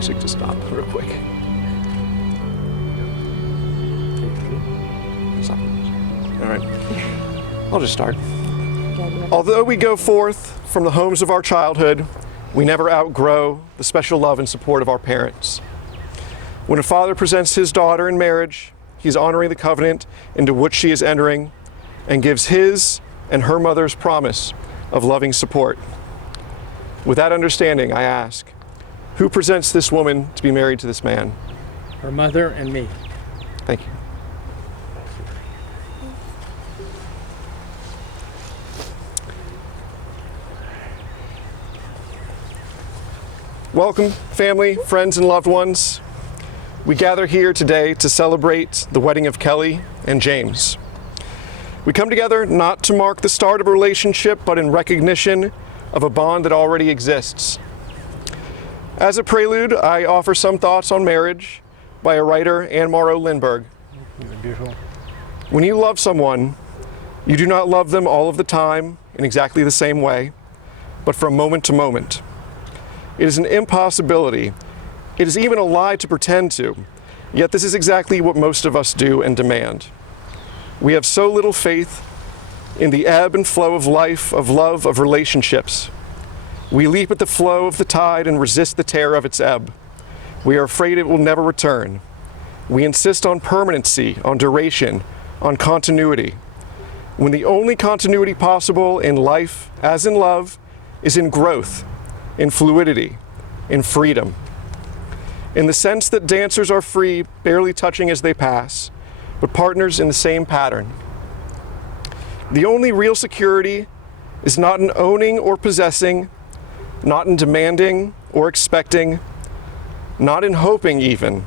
music to stop real quick. Stop. All right. I'll just start. Although we go forth from the homes of our childhood, we never outgrow the special love and support of our parents. When a father presents his daughter in marriage, he is honoring the covenant into which she is entering and gives his and her mother's promise of loving support. With that understanding, I ask, who presents this woman to be married to this man? Her mother and me. Thank you. Welcome, family, friends, and loved ones. We gather here today to celebrate the wedding of Kelley and James. We come together not to mark the start of a relationship, but in recognition of a bond that already exists. As a prelude, I offer some thoughts on marriage by a writer, Anne Morrow Lindbergh. Beautiful. When you love someone, you do not love them all of the time in exactly the same way, but from moment to moment. It is an impossibility. It is even a lie to pretend to, yet this is exactly what most of us do and demand. We have so little faith in the ebb and flow of life, of love, of relationships. We leap at the flow of the tide and resist the tear of its ebb. We are afraid it will never return. We insist on permanency, on duration, on continuity, when the only continuity possible in life, as in love, is in growth, in fluidity, in freedom. In the sense that dancers are free, barely touching as they pass, but partners in the same pattern. The only real security is not in owning or possessing, not in demanding or expecting, not in hoping even.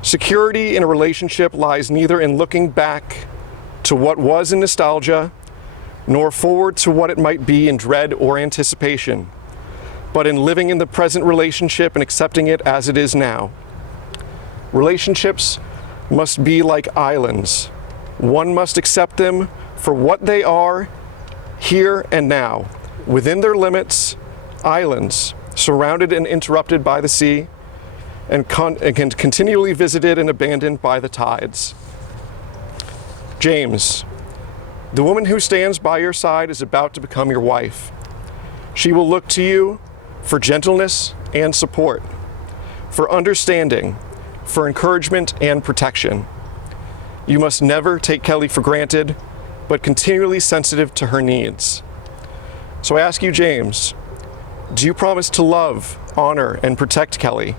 Security in a relationship lies neither in looking back to what was in nostalgia, nor forward to what it might be in dread or anticipation, but in living in the present relationship and accepting it as it is now. Relationships must be like islands. One must accept them for what they are, here and now, within their limits, islands, surrounded and interrupted by the sea, and continually visited and abandoned by the tides. James, the woman who stands by your side is about to become your wife. She will look to you for gentleness and support, for understanding, for encouragement and protection. You must never take Kelley for granted, but continually sensitive to her needs. So I ask you, James, do you promise to love, honor, and protect Kelley?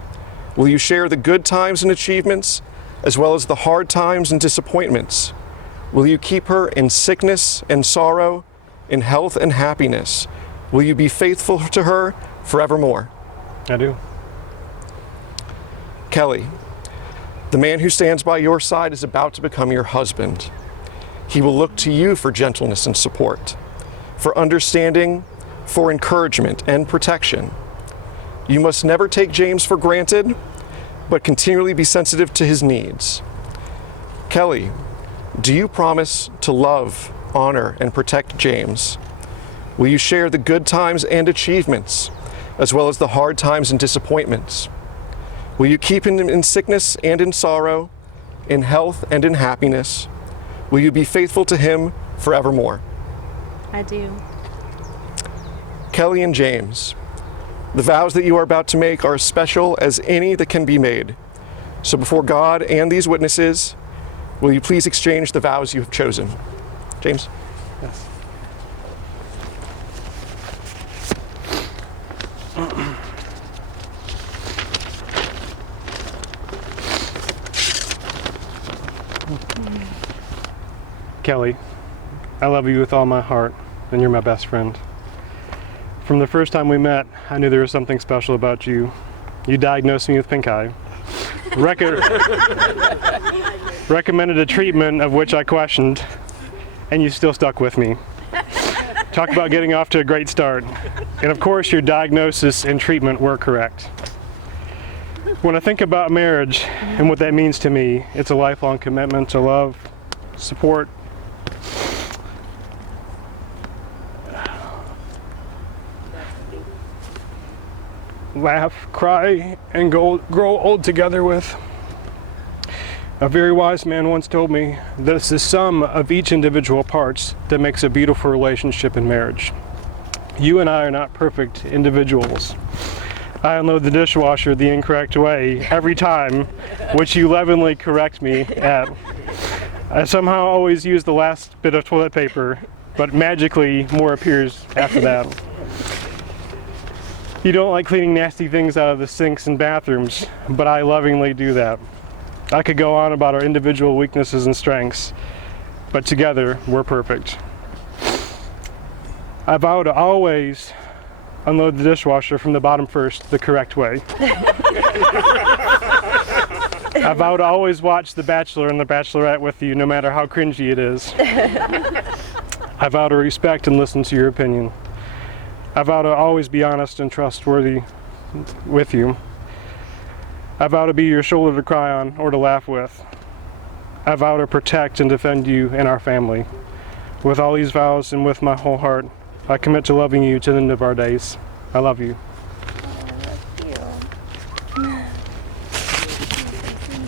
Will you share the good times and achievements, as well as the hard times and disappointments? Will you keep her in sickness and sorrow, in health and happiness? Will you be faithful to her forevermore? I do. Kelley, the man who stands by your side is about to become your husband. He will look to you for gentleness and support, for understanding, for encouragement and protection. You must never take James for granted, but continually be sensitive to his needs. Kelley, do you promise to love, honor, and protect James? Will you share the good times and achievements, as well as the hard times and disappointments? Will you keep him in sickness and in sorrow, in health and in happiness? Will you be faithful to him forevermore? I do. Kelley and James, the vows that you are about to make are as special as any that can be made. So before God and these witnesses, will you please exchange the vows you have chosen? James? Yes. Kelley, I love you with all my heart, and you're my best friend. From the first time we met, I knew there was something special about you. You diagnosed me with pink eye, recommended a treatment of which I questioned, and you still stuck with me. Talk about getting off to a great start. And of course, your diagnosis and treatment were correct. When I think about marriage and what that means to me, it's a lifelong commitment to love, support, laugh, cry, and grow old together with. A very wise man once told me that it's the sum of each individual parts that makes a beautiful relationship in marriage. You and I are not perfect individuals. I unload the dishwasher the incorrect way every time, which you lovingly correct me at. I somehow always use the last bit of toilet paper, but magically more appears after that. You don't like cleaning nasty things out of the sinks and bathrooms, but I lovingly do that. I could go on about our individual weaknesses and strengths, but together we're perfect. I vow to always unload the dishwasher from the bottom first, the correct way. I vow to always watch The Bachelor and The Bachelorette with you, no matter how cringy it is. I vow to respect and listen to your opinion. I vow to always be honest and trustworthy with you. I vow to be your shoulder to cry on or to laugh with. I vow to protect and defend you and our family. With all these vows and with my whole heart, I commit to loving you to the end of our days. I love you.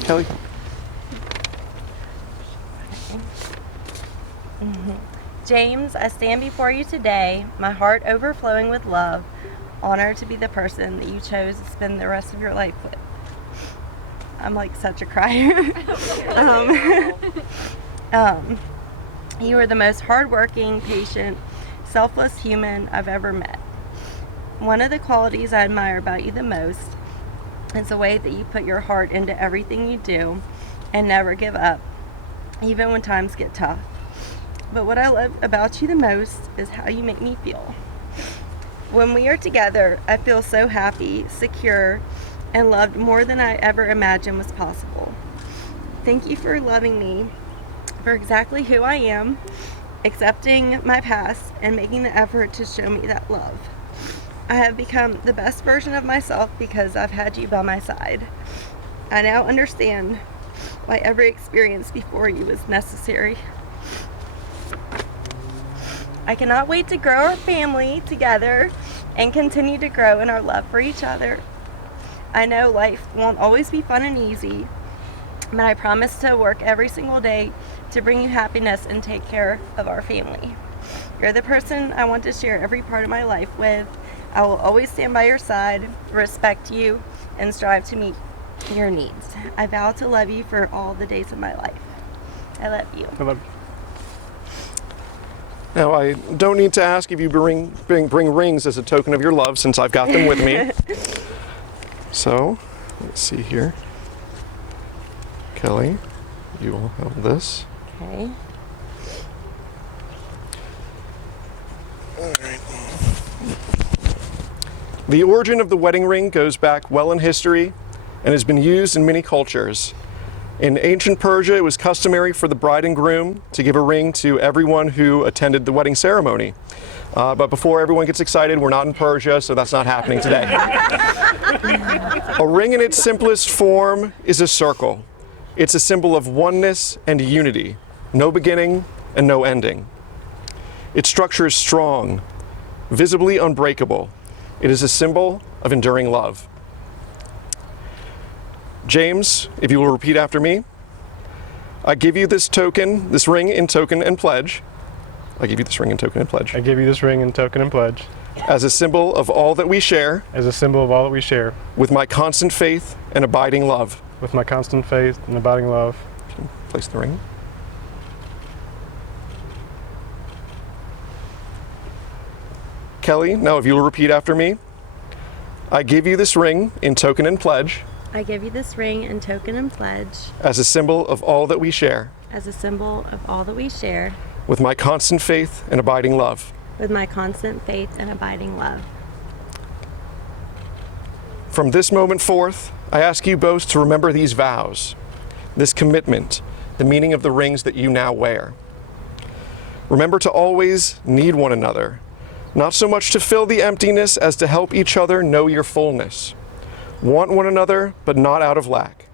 Kelley? James, I stand before you today, my heart overflowing with love, honored to be the person that you chose to spend the rest of your life with. I'm like such a crier. You are the most hardworking, patient, selfless human I've ever met. One of the qualities I admire about you the most is the way that you put your heart into everything you do and never give up, even when times get tough. But what I love about you the most is how you make me feel. When we are together, I feel so happy, secure, and loved more than I ever imagined was possible. Thank you for loving me for exactly who I am, accepting my past, and making the effort to show me that love. I have become the best version of myself because I've had you by my side. I now understand why every experience before you was necessary. I cannot wait to grow our family together and continue to grow in our love for each other. I know life won't always be fun and easy, but I promise to work every single day to bring you happiness and take care of our family. You're the person I want to share every part of my life with. I will always stand by your side, respect you, and strive to meet your needs. I vow to love you for all the days of my life. I love you. I love you. Now, I don't need to ask if you bring rings as a token of your love, since I've got them with me. So, let's see here. Kelley, you will hold this. Okay. All right. The origin of the wedding ring goes back well in history and has been used in many cultures. In ancient Persia, it was customary for the bride and groom to give a ring to everyone who attended the wedding ceremony. But before everyone gets excited, we're not in Persia, so that's not happening today. A ring in its simplest form is a circle. It's a symbol of oneness and unity, no beginning and no ending. Its structure is strong, visibly unbreakable. It is a symbol of enduring love. James, if you will repeat after me, I give you this ring in token and pledge. I give you this ring in token and pledge. I give you this ring in token and pledge. As a symbol of all that we share. As a symbol of all that we share. With my constant faith and abiding love. With my constant faith and abiding love. Place the ring. Kelley, now if you will repeat after me. I give you this ring in token and pledge. I give you this ring in token and pledge. As a symbol of all that we share. As a symbol of all that we share. With my constant faith and abiding love. With my constant faith and abiding love. From this moment forth, I ask you both to remember these vows, this commitment, the meaning of the rings that you now wear. Remember to always need one another, not so much to fill the emptiness as to help each other know your fullness. Want one another, but not out of lack.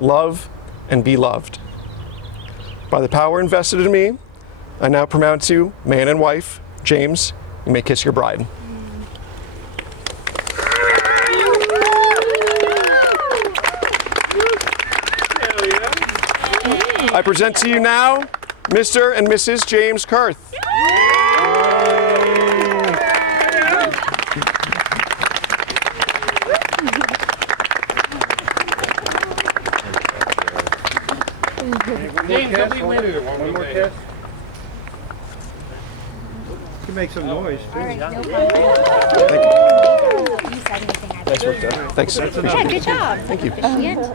Love and be loved. By the power invested in me, I now pronounce you man and wife. James, you may kiss your bride. I present to you now Mr. and Mrs. James Kurth. One more kiss. You can make some noise too. All right, no problem. You said anything. Thanks. Yeah, good job. Thank you. The end.